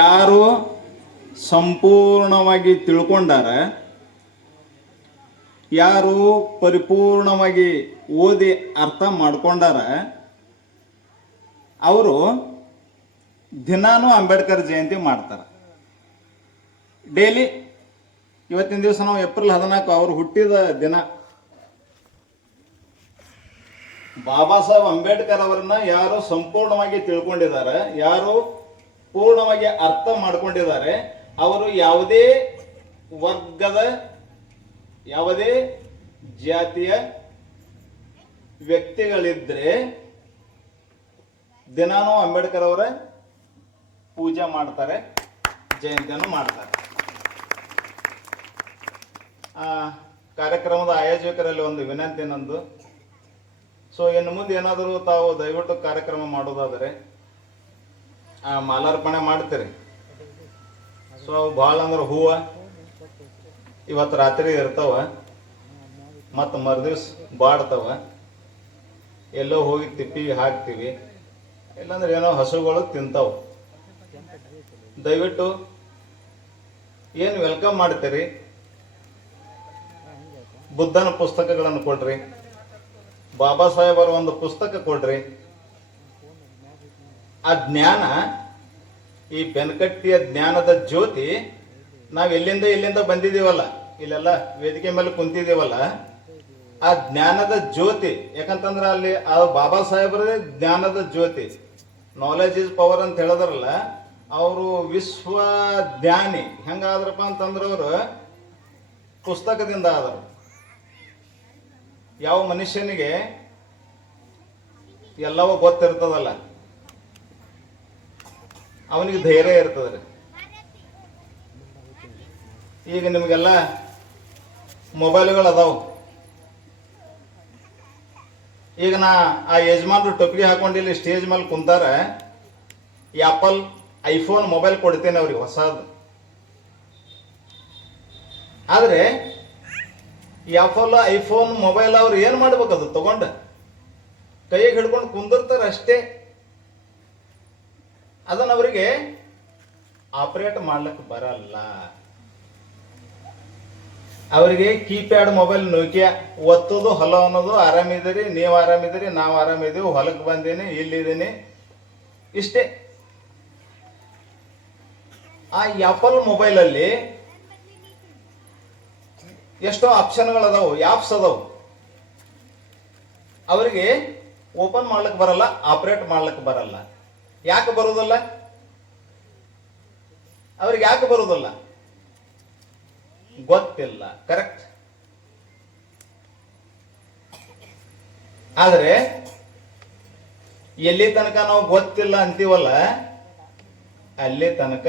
ಯಾರು ಸಂಪೂರ್ಣವಾಗಿ ತಿಳ್ಕೊಂಡಾರ, ಯಾರು ಪರಿಪೂರ್ಣವಾಗಿ ಓದಿ ಅರ್ಥ ಮಾಡ್ಕೊಂಡಾರ, ಅವರು ದಿನಾನೂ ಅಂಬೇಡ್ಕರ್ ಜಯಂತಿ ಮಾಡ್ತಾರೆ. ಡೇಲಿ ಇವತ್ತಿನ ದಿವಸ ನಾವು ಏಪ್ರಿಲ್ ಹದಿನಾಲ್ಕು ಅವರು ಹುಟ್ಟಿದ ದಿನ. ಬಾಬಾ ಸಾಹೇಬ್ ಅಂಬೇಡ್ಕರ್ ಅವರನ್ನ ಯಾರು ಸಂಪೂರ್ಣವಾಗಿ ತಿಳ್ಕೊಂಡಿದ್ದಾರೆ, ಯಾರು ಪೂರ್ಣವಾಗಿ ಅರ್ಥ ಮಾಡ್ಕೊಂಡಿದ್ದಾರೆ, ಅವರು ಯಾವುದೇ ವರ್ಗದ, ಯಾವುದೇ ಜಾತಿಯ ವ್ಯಕ್ತಿಗಳಿದ್ರೆ ದಿನಾನೂ ಅಂಬೇಡ್ಕರ್ ಅವರ ಪೂಜೆ ಮಾಡ್ತಾರೆ, ಜಯಂತಿಯನ್ನು ಮಾಡ್ತಾರೆ. ಕಾರ್ಯಕ್ರಮದ ಆಯೋಜಕರಲ್ಲಿ ಒಂದು ವಿನಂತಿ ನಂದು. ಸೊ ಇನ್ನು ಮುಂದೆ ಏನಾದರೂ ತಾವು ದಯವಿಟ್ಟು ಕಾರ್ಯಕ್ರಮ ಮಾಡೋದಾದರೆ ಮಾಲಾರ್ಪಣೆ ಮಾಡ್ತೀರಿ. ಸೊ ಅವು ಭಾಳ ಅಂದ್ರೆ ಹೂವ, ಇವತ್ತು ರಾತ್ರಿ ಇರ್ತಾವ, ಮತ್ತು ಮರುದಿವ್ಸ ಬಾಡ್ತಾವ. ಎಲ್ಲೋ ಹೋಗಿ ತಿಪ್ಪಿಗೆ ಹಾಕ್ತೀವಿ. ಇಲ್ಲಾಂದ್ರೆ ಏನೋ ಹಸುಗಳು ತಿಂತಾವ. ದಯವಿಟ್ಟು ಏನು ವೆಲ್ಕಮ್ ಮಾಡ್ತೀರಿ? ಬುದ್ಧನ ಪುಸ್ತಕಗಳನ್ನು ಕೊಡ್ರಿ. ಬಾಬಾ ಸಾಹೇಬರ ಒಂದು ಪುಸ್ತಕ ಕೊಡ್ರಿ. ಆ ಜ್ಞಾನ, ಈ ಬೆನಕಟ್ಟಿಯ ಜ್ಞಾನದ ಜ್ಯೋತಿ ನಾವ್ ಎಲ್ಲಿಂದ ಎಲ್ಲಿಂದ ಬಂದಿದೀವಲ್ಲ ಇಲ್ಲೆಲ್ಲ ವೇದಿಕೆ ಮೇಲೆ ಕುಂತಿದೀವಲ್ಲ ಆ ಜ್ಞಾನದ ಜ್ಯೋತಿ, ಯಾಕಂತಂದ್ರೆ ಅಲ್ಲಿ ಆ ಬಾಬಾ ಸಾಹೇಬರದೇ ಜ್ಞಾನದ ಜ್ಯೋತಿ. ನಾಲೆಜ್ ಇಸ್ ಪವರ್ ಅಂತ ಹೇಳಿದ್ರಲ್ಲ, ಅವರು ವಿಶ್ವ ಜ್ಞಾನಿ. ಹೆಂಗಾದ್ರಪ್ಪ ಅಂತಂದ್ರೆ ಅವರು ಪುಸ್ತಕದಿಂದ ಆದರು. ಯಾವ ಮನುಷ್ಯನಿಗೆ ಎಲ್ಲವೂ ಗೊತ್ತಿರ್ತದಲ್ಲ? ಅವನಿಗೆ ಧೈರ್ಯ ಇರ್ತದ್ರಿ ಈಗ ನಿಮಗೆಲ್ಲ ಮೊಬೈಲ್ಗಳು ಅದಾವು ಈಗ ನಾ ಆ ಯಜಮಾನ್ರು ಟೊಪ್ಪಿಗೆ ಹಾಕೊಂಡಿಲ್ಲಿ ಸ್ಟೇಜ್ ಮೇಲೆ ಕುಂತಾರ. ಆಪಲ್ ಐಫೋನ್ ಮೊಬೈಲ್ ಕೊಡ್ತೇನೆ ಅವ್ರಿಗೆ ಹೊಸದು. ಆದ್ರೆ ಆಪಲ್ ಐಫೋನ್, ಮೊಬೈಲ್ ಅವ್ರು ಏನು ಮಾಡ್ಬೇಕು ಅದು? ತಗೊಂಡ. ಕೈಗೆ ಹಿಡ್ಕೊಂಡು ಕುಂದಿರ್ತಾರೆ ಅಷ್ಟೇ. ಅದನ್ನ ಅವರಿಗೆ ಆಪರೇಟ್ ಮಾಡ್ಲಿಕ್ಕೆ ಬರಲ್ಲ. ಅವರಿಗೆ ಕೀಪ್ಯಾಡ್ ಮೊಬೈಲ್ ನೋಕಿಯಾ ಒತ್ತೋದು, ಹೊಲ ಅನ್ನೋದು ಆರಾಮಿದ್ದೀರಿ ನೀವು ಆರಾಮಿದ್ದೀರಿ ನಾವು ಆರಾಮಿದ್ದೀವಿ ಹೊಲಕ್ಕೆ ಬಂದೀನಿ ಇಲ್ಲಿದ್ದೀನಿ ಇಷ್ಟೇ. ಆ ಆಪಲ್ ಮೊಬೈಲಲ್ಲಿ ಎಷ್ಟೋ ಆಪ್ಷನ್ಗಳು ಅದಾವು ಆ್ಯಪ್ಸ್ ಅದಾವು. ಅವರಿಗೆ ಓಪನ್ ಮಾಡ್ಲಿಕ್ಕೆ ಬರಲ್ಲ, ಆಪರೇಟ್ ಮಾಡ್ಲಿಕ್ಕೆ ಬರಲ್ಲ. ಯಾಕೆ ಬರೋದಿಲ್ಲ? ಅವ್ರಿಗೆ ಯಾಕೆ ಬರೋದಿಲ್ಲ? ಗೊತ್ತಿಲ್ಲ ಕರೆಕ್ಟ್ ಆದರೆ, ಎಲ್ಲಿ ತನಕ ನಾವು ಗೊತ್ತಿಲ್ಲ ಅಂತೀವಲ್ಲ, ಅಲ್ಲಿ ತನಕ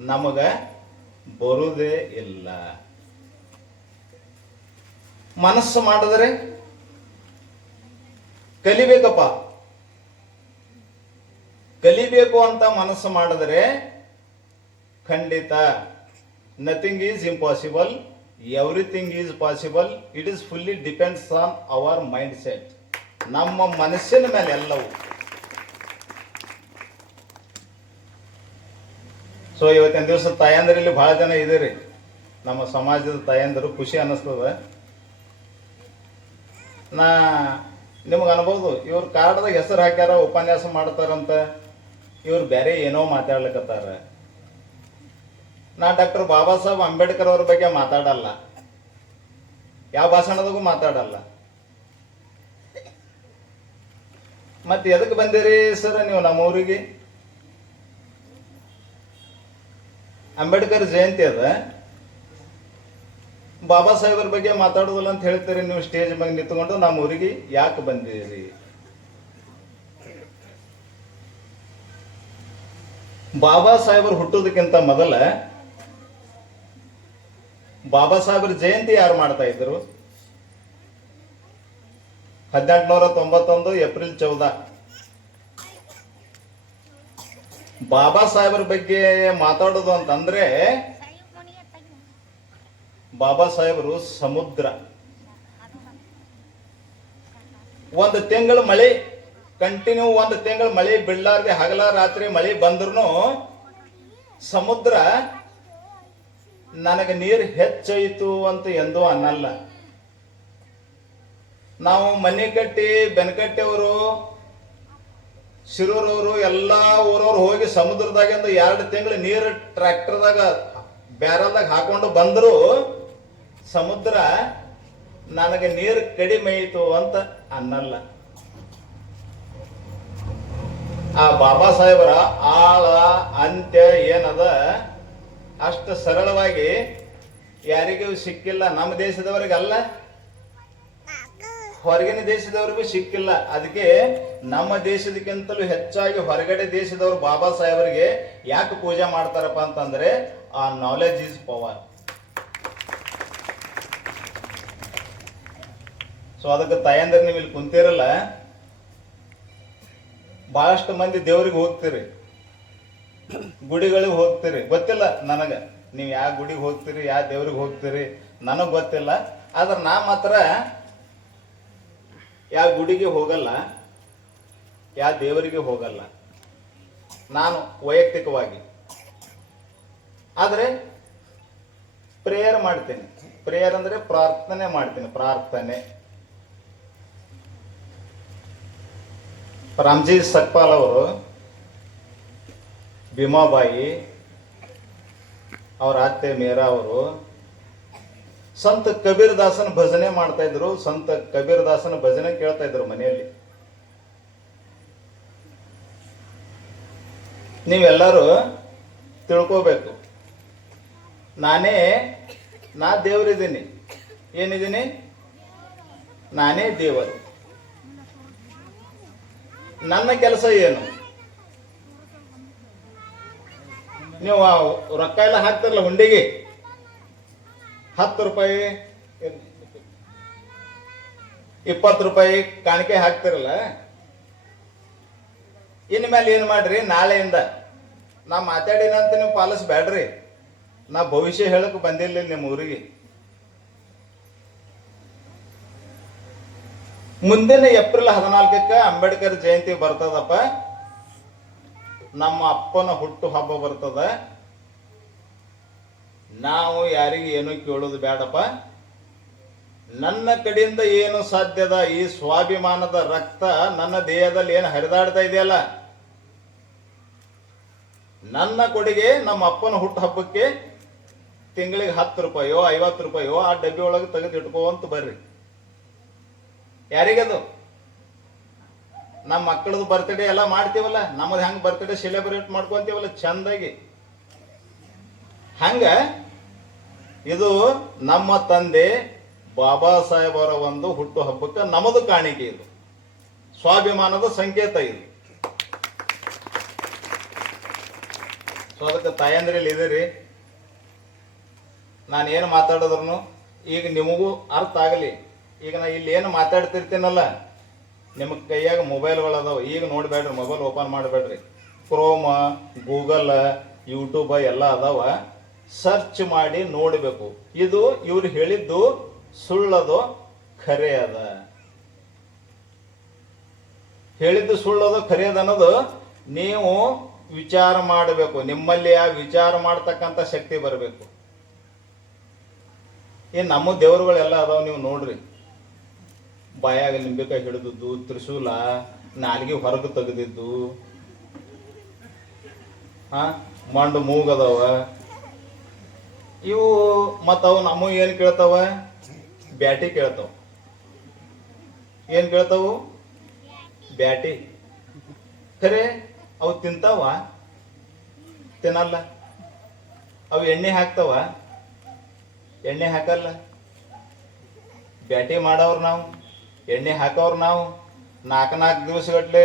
ನಮಗ ಬರುವುದೇ ಇಲ್ಲ. ಮನಸ್ಸು ಮಾಡಿದ್ರೆ ಕಲಿಬೇಕಪ್ಪ. ಕಲಿಬೇಕು ಅಂತ ಮನಸ್ಸು ಮಾಡಿದ್ರೆ ಖಂಡಿತ nothing is impossible everything is possible it is fully depends on our mindset ನಮ್ಮ ಮನಸ್ಸಿನ ಮೇಲೆ ಎಲ್ಲವೂ. ಸೊ ಇವತ್ತಿನ ದಿವಸ ತಾಯಂದ್ರಲ್ಲಿ ಬಹಳ ಜನ ಇದೀರಿ ನಮ್ಮ ಸಮಾಜದ ತಾಯಂದರು ಖುಷಿ ಅನ್ನಿಸ್ತದ. ನಾ ನಿಮ್ಗೆ ಅನ್ಬೋದು, ಇವ್ರ ಕಾರ್ಡ್ದಾಗ ಹೆಸರು ಹಾಕ್ಯಾರ, ಉಪನ್ಯಾಸ ಮಾಡ್ತಾರಂತ, ಇವ್ರು ಬೇರೆ ಏನೋ ಮಾತಾಡ್ಲಿಕ್ಕತ್ತಾರ ನಾ ಡಾಕ್ಟರ್ ಬಾಬಾ ಸಾಹೇಬ್ ಅಂಬೇಡ್ಕರ್ ಅವ್ರ ಬಗ್ಗೆ ಮಾತಾಡಲ್ಲ. ಯಾವ ಭಾಷಣದಾಗೂ ಮಾತಾಡಲ್ಲ. ಮತ್ತೆ ಎದಕ್ಕೆ ಬಂದಿರಿ ಸರ್ ನೀವು ನಮ್ಮೂರಿಗೆ? ಅಂಬೇಡ್ಕರ್ ಜಯಂತಿ ಅದ? ಬಾಬಾ ಸಾಹೇಬರ ಬಗ್ಗೆ ಮಾತಾಡೋದಿಲ್ಲ ಅಂತ ಹೇಳ್ತೀರಿ, ನೀವು ಸ್ಟೇಜ್ ಮೇಲೆ ನಿಂತ್ಕೊಂಡು ನಮ್ಮ ಊರಿಗೆ ಯಾಕೆ ಬಂದಿರಿ? ಬಾಬಾ ಸಾಹೇಬರು ಹುಟ್ಟೋದಕ್ಕಿಂತ ಮೊದಲ ಬಾಬಾ ಸಾಹೇಬರ ಜಯಂತಿ ಯಾರು ಮಾಡ್ತಾ ಇದ್ರು? ಹದಿನೆಂಟುನೂರ ತೊಂಬತ್ತೊಂದು ಏಪ್ರಿಲ್ ಚೌದ. ಬಾಬಾ ಸಾಹೇಬರ ಬಗ್ಗೆ ಮಾತಾಡೋದು ಅಂತಂದ್ರೆ ಬಾಬಾ ಸಾಹೇಬರು ಸಮುದ್ರ. ಒಂದು ತಿಂಗಳು ಮಳೆ ಕಂಟಿನ್ಯೂ ಒಂದು ತಿಂಗಳು ಮಳೆ, ಬಿಡ್ಲಾರ್ದೆ ಹಗಲ ರಾತ್ರಿ ಮಳೆ ಬಂದ್ರು ಸಮುದ್ರ ನನಗೆ ನೀರು ಹೆಚ್ಚಾಯಿತು ಅಂತ ಎಂದೂ ಅನ್ನಲ್ಲ. ನಾವು ಮನೆ ಕಟ್ಟಿ ಬೆನಕಟ್ಟೆಯವರು, ಶಿರೂರವರು, ಎಲ್ಲ ಊರವ್ರು ಹೋಗಿ ಸಮುದ್ರದಾಗಿಂದ ಎರಡು ತಿಂಗಳು ನೀರು ಟ್ರ್ಯಾಕ್ಟರ್ದಾಗ ಬ್ಯಾರಲ್ದಾಗ ಹಾಕೊಂಡು ಬಂದ್ರು ಸಮುದ್ರ ನನಗೆ ನೀರು ಕಡಿಮೆ ಆಯಿತು ಅಂತ ಅನ್ನಲ್ಲ. ಆ ಬಾಬಾ ಸಾಹೇಬರ ಆಳ, ಅಂತ್ಯ ಏನದ? ಅಷ್ಟು ಸರಳವಾಗಿ ಯಾರಿಗೂ ಸಿಕ್ಕಿಲ್ಲ. ನಮ್ಮ ದೇಶದವರಿಗಲ್ಲ. ಹೊರಗಿನ ದೇಶದವ್ರಿಗೂ ಸಿಕ್ಕಿಲ್ಲ. ಅದಕ್ಕೆ ನಮ್ಮ ದೇಶದಕ್ಕಿಂತಲೂ ಹೆಚ್ಚಾಗಿ ಹೊರಗಡೆ ದೇಶದವರು ಬಾಬಾ ಸಾಹೇಬರಿಗೆ ಯಾಕೆ ಪೂಜೆ ಮಾಡ್ತಾರಪ್ಪ ಅಂತಂದ್ರೆ, ಆ ನಾಲೆಜ್ ಈಸ್ ಪವರ್ ಸೊ ಅದಕ್ಕೆ ತಾಯಂದ್ರೆ ನೀವು ಇಲ್ಲಿ ಕುಂತಿರಲ್ಲ. ಬಹಳಷ್ಟು ಮಂದಿ ದೇವ್ರಿಗೆ ಹೋಗ್ತೀರಿ. ಗುಡಿಗಳಿಗೆ ಹೋಗ್ತೀರಿ. ಗೊತ್ತಿಲ್ಲ ನನಗೆ. ನೀವು ಯಾವ ಗುಡಿಗೆ ಹೋಗ್ತೀರಿ, ಯಾವ ದೇವ್ರಿಗೆ ಹೋಗ್ತೀರಿ, ನನಗೆ ಗೊತ್ತಿಲ್ಲ. ಆದ್ರೆ ನಾ ಮಾತ್ರ ಯಾವ ಗುಡಿಗೆ ಹೋಗಲ್ಲ, ಯಾವ ದೇವರಿಗೆ ಹೋಗಲ್ಲ. ನಾನು ವೈಯಕ್ತಿಕವಾಗಿ. ಆದರೆ ಪ್ರೇಯರ್ ಮಾಡ್ತೀನಿ. ಪ್ರೇಯರ್ ಅಂದರೆ ಪ್ರಾರ್ಥನೆ ಮಾಡ್ತೀನಿ, ಪ್ರಾರ್ಥನೆ. ರಾಮ್ಜಿ ಸಕ್ಪಾಲ್ ಅವರು ಭೀಮಾಬಾಯಿ ಅವರ ಅತ್ತೆ ಮೇರಾ ಅವರು, ಸಂತ ಕಬೀರ್ ದಾಸನ ಭಜನೆ ಮಾಡ್ತಾ ಇದ್ರು, ಸಂತ ಕಬೀರ್ ದಾಸನ ಭಜನೆ ಕೇಳ್ತಾ ಇದ್ರು ಮನೆಯಲ್ಲಿ. ನೀವೆಲ್ಲರೂ ತಿಳ್ಕೋಬೇಕು. ನಾನೇ, ನಾ ದೇವರಿದ್ದೀನಿ. ಏನಿದ್ದೀನಿ? ನಾನೇ ದೇವರು. ನನ್ನ ಕೆಲಸ ಏನು? ನೀವು ರೊಕ್ಕ ಎಲ್ಲ ಹಾಕ್ತಾರಲ್ಲ ಹುಂಡಿಗೆ? ಹತ್ತು ರೂಪಾಯಿ, ಇಪ್ಪತ್ತು ರೂಪಾಯಿ ಕಾಣಿಕೆ ಹಾಕ್ತಿರಲ್ಲ. ಇನ್ನು ಮೇಲೆ ಏನು ಮಾಡ್ರಿ? ನಾಳೆಯಿಂದ ನಾ ಮಾತಾಡಿನಂತ ನೀವು ಪಾಲಿಸ್ಬೇಡ್ರಿ. ನಾ ಭವಿಷ್ಯ ಹೇಳಕ್ ಬಂದಿಲ್ಲ ನಿಮ್ಮ ಊರಿಗೆ. ಮುಂದಿನ ಏಪ್ರಿಲ್ ಹದಿನಾಲ್ಕಕ್ಕೆ ಅಂಬೇಡ್ಕರ್ ಜಯಂತಿ ಬರ್ತದಪ್ಪ. ನಮ್ಮ ಅಪ್ಪನ ಹುಟ್ಟು ಹಬ್ಬ ಬರ್ತದ. ನಾವು ಯಾರಿಗೆ ಏನು ಕೇಳೋದು ಬೇಡಪ್ಪ ನನ್ನ ಕಡೆಯಿಂದ ಏನು ಸಾಧ್ಯದ ಈ ಸ್ವಾಭಿಮಾನದ ರಕ್ತ ನನ್ನ ದೇಹದಲ್ಲಿ ಏನು ಹರಿದಾಡ್ತಾ ಇದೆಯಲ್ಲ? ನನ್ನ ಕೊಡುಗೆ ನಮ್ಮ ಅಪ್ಪನ ಹುಟ್ಟು ಹಬ್ಬಕ್ಕೆ ತಿಂಗಳಿಗೆ ಹತ್ತು ರೂಪಾಯೋ, ಐವತ್ತು ರೂಪಾಯೋ ಆ ಡಬ್ಬಿ ಒಳಗೆ ತೆಗೆದು ಇಟ್ಕೋವಂತ ಬರ್ರಿ. ಯಾರಿಗದು? ನಮ್ಮ ಮಕ್ಕಳದು ಬರ್ತ್ಡೇ ಎಲ್ಲ ಮಾಡ್ತೀವಲ್ಲ, ನಮ್ಮದು ಹೆಂಗ್ ಬರ್ತ್ಡೇ ಸೆಲೆಬ್ರೇಟ್ ಮಾಡ್ಕೊಂತೀವಲ್ಲ ಚಂದಾಗಿ. ಹಂಗ ಇದು ನಮ್ಮ ತಂದೆ ಬಾಬಾ ಸಾಹೇಬರ ಒಂದು ಹುಟ್ಟು ಹಬ್ಬಕ್ಕೆ ನಮ್ಮದು ಕಾಣಿಕೆ ಇದು. ಸ್ವಾಭಿಮಾನದ ಸಂಕೇತ ಇದು. ಸೊ ಅದಕ್ಕೆ ತಾಯಂದ್ರಲ್ಲಿ ಇದೀರಿ ನಾನು ಏನು ಮಾತಾಡಿದ್ರು ಈಗ ನಿಮಗೂ ಅರ್ಥ ಆಗಲಿ. ಈಗ ನಾ ಇಲ್ಲಿ ಏನು ಮಾತಾಡ್ತಿರ್ತೀನಲ್ಲ ನಿಮ್ಮ ಕೈಯಾಗ ಮೊಬೈಲ್ಗಳು ಅದಾವೆ. ಈಗ ನೋಡಬೇಡ್ರಿ ಮೊಬೈಲ್ ಓಪನ್ ಮಾಡಬೇಡ್ರಿ. ಕ್ರೋಮ ಗೂಗಲ್ ಯೂಟ್ಯೂಬ ಎಲ್ಲ ಅದಾವ. ಸರ್ಚ್ ಮಾಡಿ ನೋಡಬೇಕು. ಇದು ಇವ್ರು ಹೇಳಿದ್ದು ಸುಳ್ಳದು ಖರೆ ಅದ. ಹೇಳಿದ್ದು ಸುಳ್ಳದು ಖರೆ ಅದ ಅನ್ನೋದು ನೀವು ವಿಚಾರ ಮಾಡಬೇಕು. ನಿಮ್ಮಲ್ಲಿ ಆ ವಿಚಾರ ಮಾಡ್ತಕ್ಕಂಥ ಶಕ್ತಿ ಬರಬೇಕು. ಏನ್ ನಮ್ಮ ದೇವರುಗಳೆಲ್ಲ ಅದಾವ ನೀವು ನೋಡ್ರಿ. ಬಾಯಾಗ ನಿಂಬೆಕಾಯಿ ಹಿಡಿದದ್ದು, ತ್ರಿಶೂಲ ನಾಲ್ಗೆ ಹೊರಗೆ ತೆಗೆದಿದ್ದು. ಹಾ, ಮಂಡು ಮೂಗದವ. ಇವು ಮತ್ತ ಅವು ನಮ್ಮ ಏನ್ ಕೇಳ್ತಾವ? ಬ್ಯಾಟಿ ಕೇಳ್ತಾವ. ಏನ್ ಕೇಳ್ತಾವು? ಬ್ಯಾಟಿ. ಖರೆ, ಅವು ತಿಂತಾವ? ತಿನ್ನಲ್ಲ. ಅವು ಎಣ್ಣೆ ಹಾಕ್ತಾವ? ಎಣ್ಣೆ ಹಾಕಲ್ಲ. ಬ್ಯಾಟಿ ಮಾಡವ್ರು ನಾವು. ಎಣ್ಣೆ ಹಾಕೋರು ನಾವು. ನಾಲ್ಕು ನಾಲ್ಕು ದಿವಸಗಟ್ಲೆ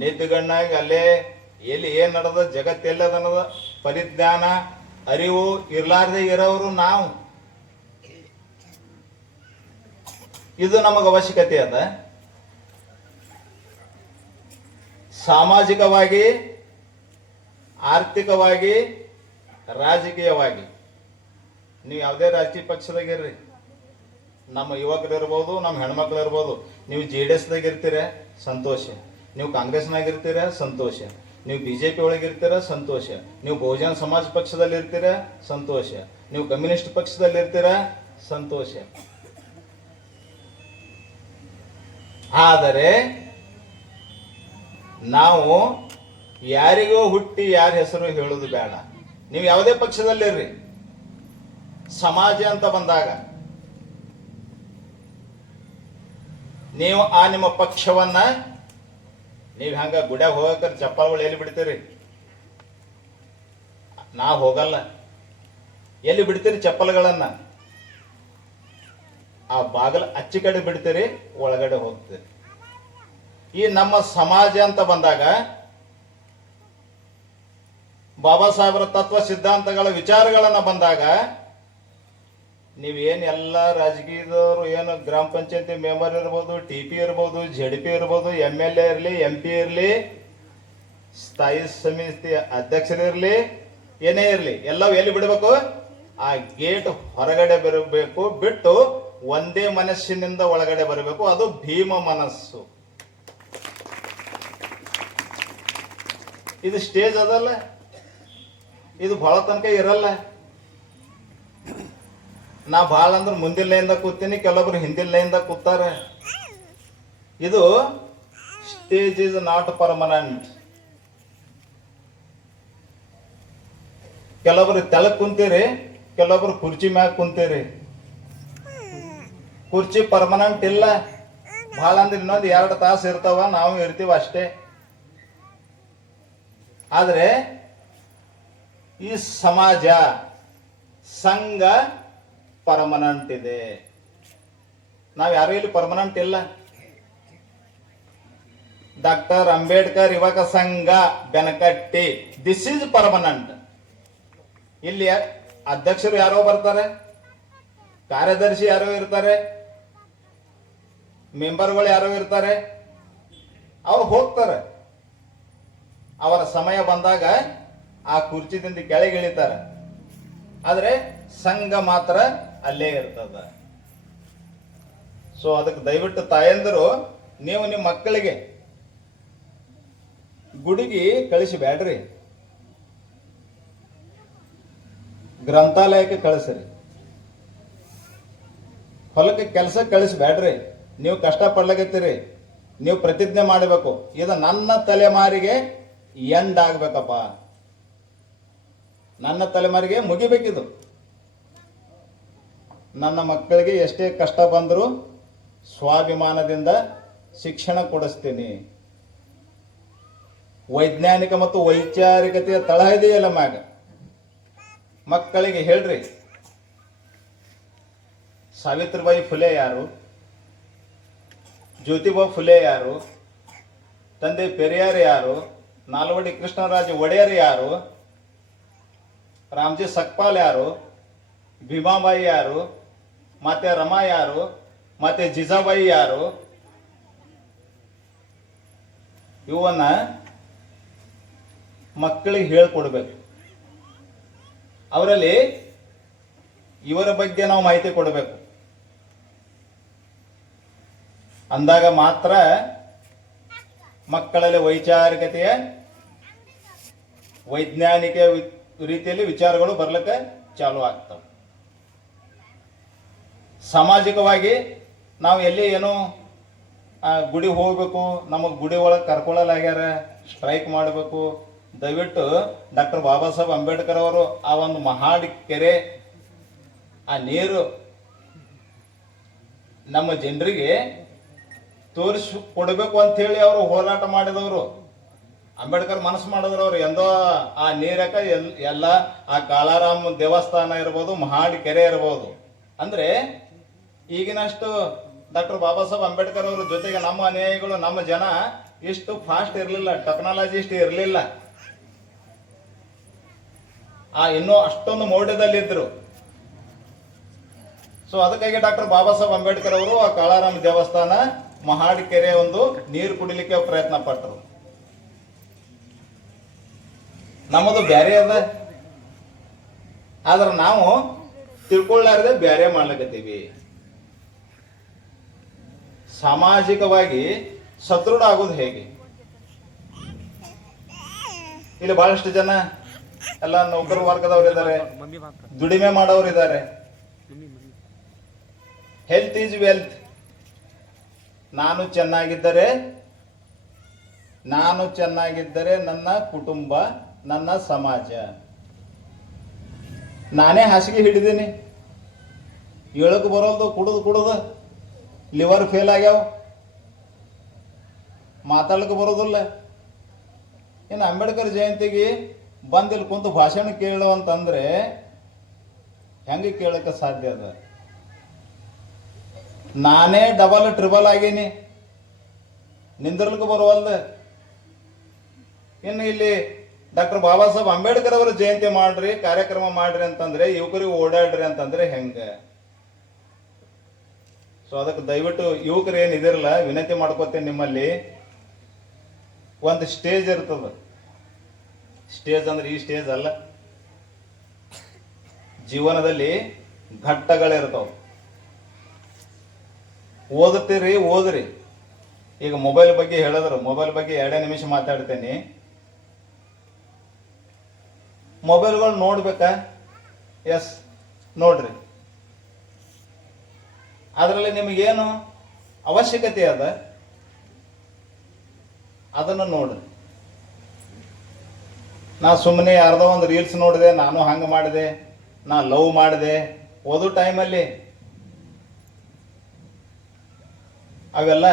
ನಿದ್ದುಗಣ್ಣಾಗಿ ಅಲ್ಲೇ ಎಲ್ಲಿ ಏನು ನಡೆದ ಜಗತ್ತೆಲ್ಲದ ಅನ್ನೋದ ಪರಿಜ್ಞಾನ, ಅರಿವು ಇರ್ಲಾರ್ದೆ ಇರೋರು ನಾವು. ಇದು ನಮಗೆ ಅವಶ್ಯಕತೆ ಅದ. ಸಾಮಾಜಿಕವಾಗಿ, ಆರ್ಥಿಕವಾಗಿ, ರಾಜಕೀಯವಾಗಿ. ನೀವು ಯಾವುದೇ ರಾಜಕೀಯ ಪಕ್ಷದಾಗಿರ್ರಿ ನಮ್ಮ ಯುವಕರು ಇರ್ಬೋದು, ನಮ್ಮ ಹೆಣ್ಮಕ್ಳು ಇರ್ಬೋದು, ನೀವು ಜೆ ಡಿ ಎಸ್ದಾಗ ಇರ್ತೀರ? ಸಂತೋಷ. ನೀವು ಕಾಂಗ್ರೆಸ್ನಾಗ ಇರ್ತೀರಾ? ಸಂತೋಷ. ನೀವು ಬಿಜೆಪಿ ಒಳಗೆ ಇರ್ತೀರ? ಸಂತೋಷ. ನೀವು ಬಹುಜನ ಸಮಾಜ ಪಕ್ಷದಲ್ಲಿ ಇರ್ತೀರಾ? ಸಂತೋಷ. ನೀವು ಕಮ್ಯುನಿಸ್ಟ್ ಪಕ್ಷದಲ್ಲಿ ಇರ್ತೀರ? ಸಂತೋಷ. ಆದರೆ, ನಾವು ಯಾರಿಗೋ ಹುಟ್ಟಿ ಯಾರ ಹೆಸರು ಹೇಳೋದು ಬೇಡ. ನೀವು ಯಾವುದೇ ಪಕ್ಷದಲ್ಲಿರ್ರಿ. ಸಮಾಜ ಅಂತ ಬಂದಾಗ. ನೀವು ಆ ನಿಮ್ಮ ಪಕ್ಷವನ್ನ ನೀವು ಹಂಗ ಗುಡ್ಯಾಗ ಹೋಗಕ ಚಪ್ಪಲ್ಗಳು ಎಲ್ಲಿ ಬಿಡ್ತೀರಿ? ನಾ ಹೋಗಲ್ಲ. ಎಲ್ಲಿ ಬಿಡ್ತೀರಿ ಚಪ್ಪಲ್ಗಳನ್ನ? ಆ ಬಾಗಲ ಅಚ್ಚಿ ಕಡೆ ಬಿಡ್ತೀರಿ, ಒಳಗಡೆ ಹೋಗ್ತೀರಿ. ಈ ನಮ್ಮ ಸಮಾಜ ಅಂತ ಬಂದಾಗ, ಬಾಬಾ ಸಾಹೇಬರ ತತ್ವ ಸಿದ್ಧಾಂತಗಳ ವಿಚಾರಗಳನ್ನ ಬಂದಾಗ ನೀವೇನು ಎಲ್ಲ ರಾಜಕೀಯದವರು, ಏನು ಗ್ರಾಮ ಪಂಚಾಯತಿ ಮೆಂಬರ್ ಇರ್ಬೋದು, ಟಿ ಪಿ ಇರ್ಬೋದು ಜೆಡ್ ಪಿ ಇರ್ಬೋದು, ಎಂ ಎಲ್ ಎ ಇರಲಿ, ಎಂ ಪಿ ಇರಲಿ, ಸ್ಥಾಯಿ ಸಮಿತಿ ಅಧ್ಯಕ್ಷರಿರಲಿ ಏನೇ ಇರಲಿ, ಎಲ್ಲವೂ ಎಲ್ಲಿ ಬಿಡಬೇಕು? ಆ ಗೇಟ್ ಹೊರಗಡೆ ಬರಬೇಕು, ಬಿಟ್ಟು ಒಂದೇ ಮನಸ್ಸಿನಿಂದ ಒಳಗಡೆ ಬರಬೇಕು, ಅದು ಭೀಮ ಮನಸ್ಸು. ಇದು ಸ್ಟೇಜ್ ಅದಲ್ಲ? ಇದು ಬಹಳ ತನಕ ಇರಲ್ಲ. ನಾ ಭಾಳ ಅಂದ್ರೆ ಮುಂದಿನ ಲೈನ್ದಾಗ ಕೂತೀನಿ, ಕೆಲವೊಬ್ರು ಹಿಂದಿನ ಲೈನ್ದಾಗ ಕೂತಾರ. ಇದು ಸ್ಟೇಜ್ ಇಸ್ ನಾಟ್ ಪರ್ಮನೆಂಟ್ ಕೆಲವೊಬ್ರು ತೆಳಗ್ ಕುಂತೀರಿ, ಕೆಲವೊಬ್ರು ಕುರ್ಚಿ ಮ್ಯಾಗ ಕುಂತೀರಿ. ಕುರ್ಚಿ ಪರ್ಮನೆಂಟ್ ಇಲ್ಲ. ಭಾಳ ಅಂದ್ರೆ ಇನ್ನೊಂದು ಎರಡು ತಾಸು ಇರ್ತಾವ, ನಾವು ಇರ್ತೀವಿ ಅಷ್ಟೇ. ಆದರೆ ಈ ಸಮಾಜ, ಸಂಘ ಪರ್ಮನೆಂಟ್ ಇದೆ ನಾವು ಯಾರು ಇಲ್ಲಿ ಪರ್ಮನೆಂಟ್ ಇಲ್ಲ? ಡಾಕ್ಟರ್ ಅಂಬೇಡ್ಕರ್ ಯುವಕ ಸಂಘ ಬೆನಕಟ್ಟಿ ದಿಸ್ ಇಸ್ ಪರ್ಮನೆಂಟ್ ಇಲ್ಲಿ ಅಧ್ಯಕ್ಷರು ಯಾರೋ ಬರ್ತಾರೆ, ಕಾರ್ಯದರ್ಶಿ ಯಾರೋ ಇರ್ತಾರೆ, ಮೆಂಬರ್ಗಳು ಯಾರೋ ಇರ್ತಾರೆ, ಅವ್ರು ಹೋಗ್ತಾರೆ. ಅವರ ಸಮಯ ಬಂದಾಗ ಆ ಕುರ್ಚಿದಿಂದ ಕೆಳಗೆ ಇಳಿತಾರೆ. ಆದರೆ ಸಂಘ ಮಾತ್ರ ಅಲ್ಲೇ ಇರ್ತದ. ಸೊ ಅದಕ್ಕೆ ದಯವಿಟ್ಟು ತಾಯಂದರು, ನೀವು ನಿಮ್ಮ ಮಕ್ಕಳಿಗೆ ಗುಡಿಗೆ ಬ್ಯಾಡ್ರಿ ಗ್ರಂಥಾಲಯಕ್ಕೆ ಕಳಿಸ್ರಿ. ಹೊಲಕ್ಕೆ ಕೆಲಸ ಕಳಿಸ್ಬೇಡ್ರಿ. ನೀವು ಕಷ್ಟ ಪಡ್ಲಾಗತ್ತೀರಿ ನೀವು ಪ್ರತಿಜ್ಞೆ ಮಾಡಬೇಕು. ಇದು ನನ್ನ ತಲೆಮಾರಿಗೆ ಎಂಡ್ ಆಗ್ಬೇಕಪ್ಪ. ನನ್ನ ತಲೆಮಾರಿಗೆ ಮುಗಿಬೇಕಿದು. ನನ್ನ ಮಕ್ಕಳಿಗೆ ಎಷ್ಟೇ ಕಷ್ಟ ಬಂದರೂ ಸ್ವಾಭಿಮಾನದಿಂದ ಶಿಕ್ಷಣ ಕೊಡಿಸ್ತೀನಿ. ವೈಜ್ಞಾನಿಕ ಮತ್ತು ವೈಚಾರಿಕತೆಯ ತಳ ಇದೆಯಲ್ಲ ಮ್ಯಾಗ? ಮಕ್ಕಳಿಗೆ ಹೇಳ್ರಿ. ಸಾವಿತ್ರಿಬಾಯಿ ಫುಲೆ ಯಾರು? ಜ್ಯೋತಿಬಾ ಫುಲೆ ಯಾರು? ತಂದೆ ಪೆರಿಯಾರ್ ಯಾರು? ನಾಲ್ವಡಿ ಕೃಷ್ಣರಾಜ ಒಡೆಯರ್ ಯಾರು? ರಾಮ್ಜಿ ಸಕ್ಪಾಲ್ ಯಾರು? ಭೀಮಾಬಾಯಿ ಯಾರು? ಮತ್ತೆ ರಮಾ ಯಾರು? ಮತ್ತೆ ಜಿಜಾಬಾಯಿ ಯಾರು? ಇವನ್ನ ಮಕ್ಕಳಿಗೆ ಹೇಳ್ಕೊಡ್ಬೇಕು. ಅವರಲ್ಲಿ ಇವರ ಬಗ್ಗೆ ನಾವು ಮಾಹಿತಿ ಕೊಡಬೇಕು. ಅಂದಾಗ ಮಾತ್ರ ಮಕ್ಕಳಲ್ಲಿ ವೈಚಾರಿಕತೆಯ, ವೈಜ್ಞಾನಿಕ ರೀತಿಯಲ್ಲಿ ವಿಚಾರಗಳು ಬರ್ಲಿಕ್ಕೆ ಚಾಲು ಆಗ್ತವೆ. ಸಾಮಾಜಿಕವಾಗಿ ನಾವು ಎಲ್ಲಿ ಏನೋ ಗುಡಿ ಹೋಗಬೇಕು, ನಮಗೆ ಗುಡಿ ಒಳಗೆ ಕರ್ಕೊಳ್ಳಲಾಗ್ಯಾರ ಸ್ಟ್ರೈಕ್ ಮಾಡಬೇಕು. ದಯವಿಟ್ಟು ಡಾಕ್ಟರ್ ಬಾಬಾ ಸಾಹೇಬ್ ಅಂಬೇಡ್ಕರ್ ಅವರು ಆ ಒಂದು ಮಹಾಡಿ ಕೆರೆ, ಆ ನೀರು ನಮ್ಮ ಜನರಿಗೆ ತೋರಿಸಿ ಕೊಡಬೇಕು ಅಂತ ಹೇಳಿ ಅವರು ಹೋರಾಟ ಮಾಡಿದವರು. ಅಂಬೇಡ್ಕರ್ ಮನಸ್ಸು ಮಾಡಿದ್ರು ಅವ್ರು. ಎಂದೋ ಆ ನೀರಕ ಎಲ್, ಎಲ್ಲ ಆ ಕಾಳಾರಾಮ್ ದೇವಸ್ಥಾನ ಇರ್ಬೋದು, ಮಹಾಡಿ ಕೆರೆ ಇರ್ಬೋದು. ಅಂದ್ರೆ ಈಗಿನಷ್ಟು ಡಾಕ್ಟರ್ ಬಾಬಾ ಸಾಹೇಬ್ ಅಂಬೇಡ್ಕರ್ ಅವ್ರ ಜೊತೆಗೆ ನಮ್ಮ ಅನುಯಾಯಿಗಳು, ನಮ್ಮ ಜನ ಇಷ್ಟು ಫಾಸ್ಟ್ ಇರಲಿಲ್ಲ ಟೆಕ್ನಾಲಜಿ ಇಷ್ಟು ಇರಲಿಲ್ಲ. ಆ ಇನ್ನೂ ಅಷ್ಟೊಂದು ಮೌಢ್ಯದಲ್ಲಿದ್ದರು ಸೊ ಅದಕ್ಕಾಗಿ ಡಾಕ್ಟರ್ ಬಾಬಾ ಸಾಹೇಬ್ ಅಂಬೇಡ್ಕರ್ ಅವರು ಆ ಕಾಳಾರಾಮ್ ದೇವಸ್ಥಾನ ಮಹಾಡ್ ಕೆರೆ ಒಂದು ನೀರು ಕುಡಿಲಿಕ್ಕೆ ಪ್ರಯತ್ನ ಪಟ್ಟರು ನಮ್ಮದು ಬ್ಯಾರೆ ಅದ. ಆದ್ರೆ ನಾವು ತಿಳ್ಕೊಳ್ಳಾರದೆ ಬ್ಯಾರೆ ಮಾಡ್ಲಿಕತ್ತೀವಿ. ಸಾಮಾಜಿಕವಾಗಿ ಸದೃಢ ಆಗೋದು ಹೇಗೆ? ಇಲ್ಲಿ ಬಹಳಷ್ಟು ಜನ ಎಲ್ಲ ನೌಕರ ವರ್ಗದವರಿದ್ದಾರೆ ದುಡಿಮೆ ಮಾಡೋರಿದ್ದಾರೆ ಹೆಲ್ತ್ ಈಸ್ ವೆಲ್ತ್ ನಾನು ಚೆನ್ನಾಗಿದ್ದರೆ ನಾನು ಚೆನ್ನಾಗಿದ್ದರೆ ನನ್ನ ಕುಟುಂಬ, ನನ್ನ ಸಮಾಜ. ನಾನೇ ಹಾಸಿಗೆ ಹಿಡಿದೀನಿ ಹೇಳಕ್ ಬರೋದು ಕುಡದು ಕುಡದು. ಲಿವರ್ ಫೇಲ್ ಆಗ್ಯಾವ? ಮಾತಾಡ್ಲಿಕ್ಕೆ ಬರೋದಿಲ್ಲ. ಇನ್ನು ಅಂಬೇಡ್ಕರ್ ಜಯಂತಿಗೆ ಬಂದಿಲ್ಲಿ ಕುಂತು ಭಾಷಣ ಕೇಳು ಅಂತಂದ್ರೆ ಹೆಂಗೆ ಕೇಳಕ್ಕೆ ಸಾಧ್ಯ ಅದ? ನಾನೇ ಡಬಲ್ ಟ್ರಿಬಲ್ ಆಗೀನಿ. ನಿಂದಿರ್ಲಿಕ್ಕೆ ಬರುವಲ್ದ? ಇನ್ನು ಇಲ್ಲಿ ಡಾಕ್ಟರ್ ಬಾಬಾ ಸಾಹೇಬ್ ಅಂಬೇಡ್ಕರ್ ಅವರ ಜಯಂತಿ ಮಾಡ್ರಿ, ಕಾರ್ಯಕ್ರಮ ಮಾಡ್ರಿ ಅಂತಂದ್ರೆ, ಯುವಕರಿಗೆ ಓಡಾಡ್ರಿ ಅಂತಂದ್ರೆ ಹೆಂಗ? ಸೊ ಅದಕ್ಕೆ ದಯವಿಟ್ಟು ಯುವಕರು ಏನು ಇದಿರಲ್ಲ, ವಿನಂತಿ ಮಾಡ್ಕೋತೇನೆ ನಿಮ್ಮಲ್ಲಿ. ಒಂದು ಸ್ಟೇಜ್ ಇರ್ತದ. ಸ್ಟೇಜ್ ಅಂದ್ರೆ ಈ ಸ್ಟೇಜ್ ಅಲ್ಲ. ಜೀವನದಲ್ಲಿ ಘಟ್ಟಗಳಿರ್ತಾವ. ಓದುತ್ತೀರಿ, ಓದ್ರಿ. ಈಗ ಮೊಬೈಲ್ ಬಗ್ಗೆ ಹೇಳಿದ್ರು. ಮೊಬೈಲ್ ಬಗ್ಗೆ ಎರಡೇ ನಿಮಿಷ ಮಾತಾಡ್ತೇನೆ. ಮೊಬೈಲ್ಗಳು ನೋಡ್ಬೇಕಾ? ಎಸ್ ನೋಡ್ರಿ. ಅದರಲ್ಲಿ ನಿಮಗೇನು ಅವಶ್ಯಕತೆ ಅದ? ಅದನ್ನು ನೋಡ್ರಿ. ನಾ ಸುಮ್ಮನೆ ಯಾರ್ದೋ ಒಂದು ರೀಲ್ಸ್ ನೋಡಿದೆ, ನಾನು ಹಂಗೆ ಮಾಡಿದೆ, ನಾ ಲವ್ ಮಾಡಿದೆ, ಓದೋ ಟೈಮಲ್ಲಿ. ಅವೆಲ್ಲ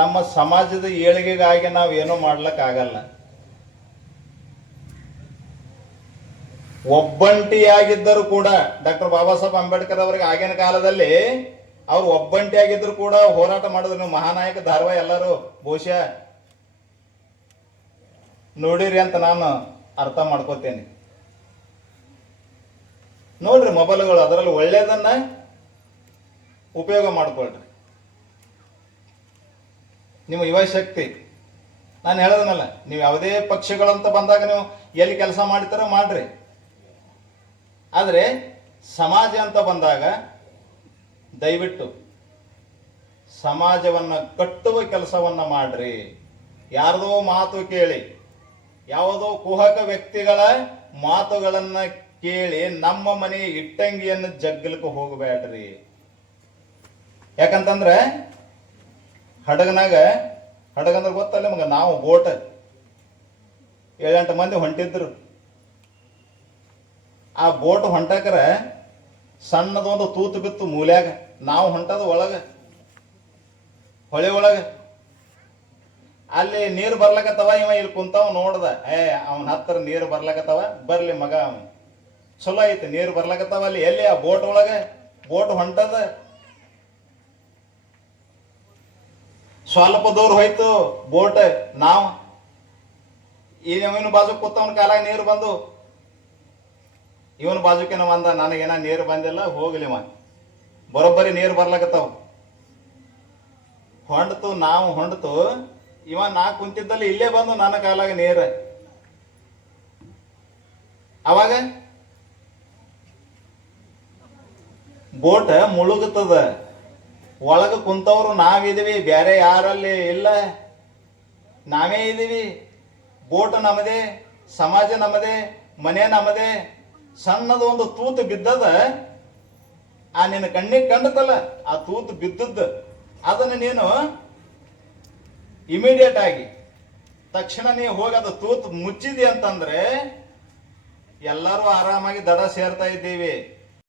ನಮ್ಮ ಸಮಾಜದ ಏಳಿಗೆಗಾಗಿ ನಾವು ಏನೂ ಮಾಡ್ಲಿಕ್ಕಾಗಲ್ಲ. ಒಬ್ಬಂಟಿಯಾಗಿದ್ದರೂ ಕೂಡ, ಡಾಕ್ಟರ್ ಬಾಬಾ ಸಾಹೇಬ್ ಅಂಬೇಡ್ಕರ್ ಅವರಿಗೆ ಆಗಿನ ಕಾಲದಲ್ಲಿ ಅವ್ರು ಒಬ್ಬಂಟಿಯಾಗಿದ್ರು ಕೂಡ ಹೋರಾಟ ಮಾಡಿದ್ರು. ನೀವು ಮಹಾನಾಯಕ ಧಾರವಾಹಿ ಎಲ್ಲರೂ ಬಹುಶಃ ನೋಡಿರಿ ಅಂತ ನಾನು ಅರ್ಥ ಮಾಡ್ಕೋತೇನೆ. ನೋಡ್ರಿ ಮೊಬೈಲ್ಗಳು, ಅದರಲ್ಲಿ ಒಳ್ಳೇದನ್ನ ಉಪಯೋಗ ಮಾಡ್ಕೊಳ್ರಿ. ನಿಮ್ಮ ಯುವ ಶಕ್ತಿ. ನಾನು ಹೇಳೋದನ್ನಲ್ಲ, ನೀವು ಯಾವುದೇ ಪಕ್ಷಗಳಂತ ಬಂದಾಗ ನೀವು ಎಲ್ಲಿ ಕೆಲಸ ಮಾಡ್ತಾರೋ ಮಾಡ್ರಿ. ಆದರೆ ಸಮಾಜ ಅಂತ ಬಂದಾಗ ದಯವಿಟ್ಟು ಸಮಾಜವನ್ನ ಕಟ್ಟುವ ಕೆಲಸವನ್ನ ಮಾಡ್ರಿ. ಯಾರದೋ ಮಾತು ಕೇಳಿ, ಯಾವುದೋ ಕುಹಕ ವ್ಯಕ್ತಿಗಳ ಮಾತುಗಳನ್ನು ಕೇಳಿ ನಮ್ಮ ಮನೆ ಇಟ್ಟಂಗಿಯನ್ನು ಜಗ್ಗಲಕ್ಕೆ ಹೋಗಬೇಡ್ರಿ. ಯಾಕಂತಂದ್ರೆ ಹಡಗನಾಗ, ಹಡಗಂದ್ರೆ ಗೊತ್ತಲ್ಲ ನಿಮಗೆ, ನಾವು ಬೋಟ್ ಏಳೆಂಟು ಮಂದಿ ಹೊಂಟಿದ್ರು. ಆ ಬೋಟ್ ಹೊಂಟಕ್ರ ಸಣ್ಣದೊಂದು ತೂತು ಬಿತ್ತು ಮೂಲ್ಯಾಗ. ನಾವು ಹೊಂಟದ ಒಳಗ. ಹೊಳೆ ಒಳಗ. ಅಲ್ಲಿ ನೀರು ಬರ್ಲಕತ್ತವ ಇವ ಇಲ್ಲಿ ಕುಂತಾವ ನೋಡ್ದ. ಏ, ಅವನ ಹತ್ತಿರ ನೀರು ಬರ್ಲಕತ್ತವ, ಬರ್ಲಿ ಮಗ ಅವನು. ಚಲೋ ಐತಿ, ನೀರು ಬರ್ಲಕತ್ತವ ಅಲ್ಲಿ. ಎಲ್ಲಿ ಆ ಬೋಟ್ ಒಳಗ? ಬೋಟ್ ಹೊಂಟದ. ಸ್ವಲ್ಪ ದೂರ ಹೋಯ್ತು ಬೋಟ್, ನಾವು. ಈ ಬಾಜು ಕೂತವನ ಕಾಲಾಗ ನೀರು ಬಂದು ಇವನ್ ಬಾಜುಕಿನ ಬಂದ, ನನಗೇನ ನೀರು ಬಂದಿಲ್ಲ, ಹೋಗ್ಲಿ ಮಾ. ಬರೋಬ್ಬರಿ ನೀರು ಬರ್ಲಾಕತ್ತಾವ. ಹೊಂಡ್ತು, ನಾವು ಹೊಂಡ್ತು, ಇವ ನಾ ಕುಂತಿದ್ದಲ್ಲಿ ಇಲ್ಲೇ ಬಂದು ನನ್ನ ಕಾಲಾಗ ನೀರ. ಅವಾಗ? ಬೋಟ್ ಮುಳುಗುತ್ತದ. ಒಳಗ ಕುಂತವ್ರು ನಾವಿದೀವಿ ಬೇರೆ ಯಾರಲ್ಲಿ ಇಲ್ಲ. ನಾವೇ ಇದೀವಿ. ಬೋಟ್ ನಮ್ಮದೇ, ಸಮಾಜ ನಮ್ಮದೇ, ಮನೆ ನಮ್ಮದೇ. ಸಣ್ಣದ ಒಂದು ತೂತು ಬಿದ್ದದ, ಆ ನಿನ್ನ ಕಣ್ಣಿಗೆ ಕಂಡತಲ್ಲ, ಆ ತೂತು ಬಿದ್ದದ್ದು. ಅದನ್ನ ನೀನು ಇಮಿಡಿಯೇಟ್ ಆಗಿ, ತಕ್ಷಣ ನೀವು ಹೋಗಿ ಅದು ತೂತು ಮುಚ್ಚಿದಿ ಅಂತಂದ್ರೆ ಎಲ್ಲರೂ ಆರಾಮಾಗಿ ದಡ ಸೇರ್ತಾ ಇದ್ದೀವಿ.